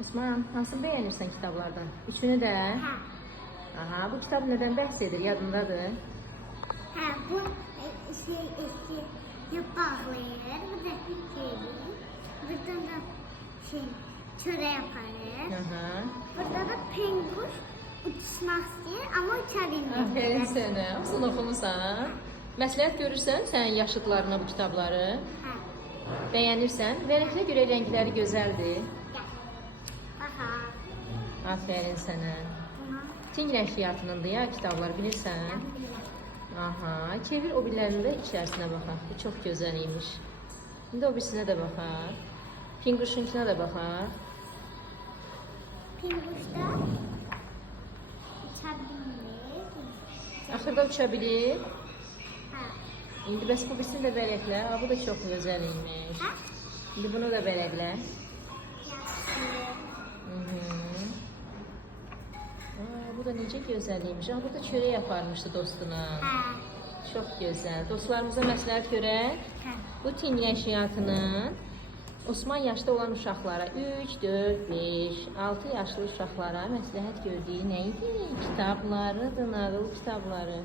Osman, hansını bəyənirsən kitablardan? Üçünü də? Hə. Aha, bu kitab nədən bəhs edir? Yadındadır? Hə, bu eski bağlayır. Bu da buradan da çörək yaparır. Aha. Burada da penguş uçmaq istəyir, amma uça bilmir. Aferin sənə. Hamısını oxumusan. Məsləhət görürsən sənin yaşıdlarına bu kitabları? Hə. Bəyənirsən? Vərəqlə görə rəngləri gözəldir. Gəl. Baxa. Aferin sənə. Buna. Çin nəşriyyatınındır ya kitablar, bilirsən? Aha, çevir o birlərini də içərisinə baxaq. Bu çox gözəl imiş. İndi o birisinə də baxaq. Pinguşunkinə də baxaq. Pinguşda uça bilmir. Axırda uça bilir. Hə. İndi bəs bu birisini də vərəqlə. Ha, bu da çox gözəl imiş. Hə? İndi bunu da vərəqlə. Yaxşı. Bu da necə gözəl imiş. Ha, bu da çörək yaparmışdı dostuna. Hə. Çox gözəl. Dostlarımıza məsləhət görək. Hə. Bu tin nəşriyyatının Osman yaşda olan uşaqlara 3, 4, 5, 6 yaşlı uşaqlara məsləhət gördüyü nə idi? Kitablarıdır, nağıl kitabları.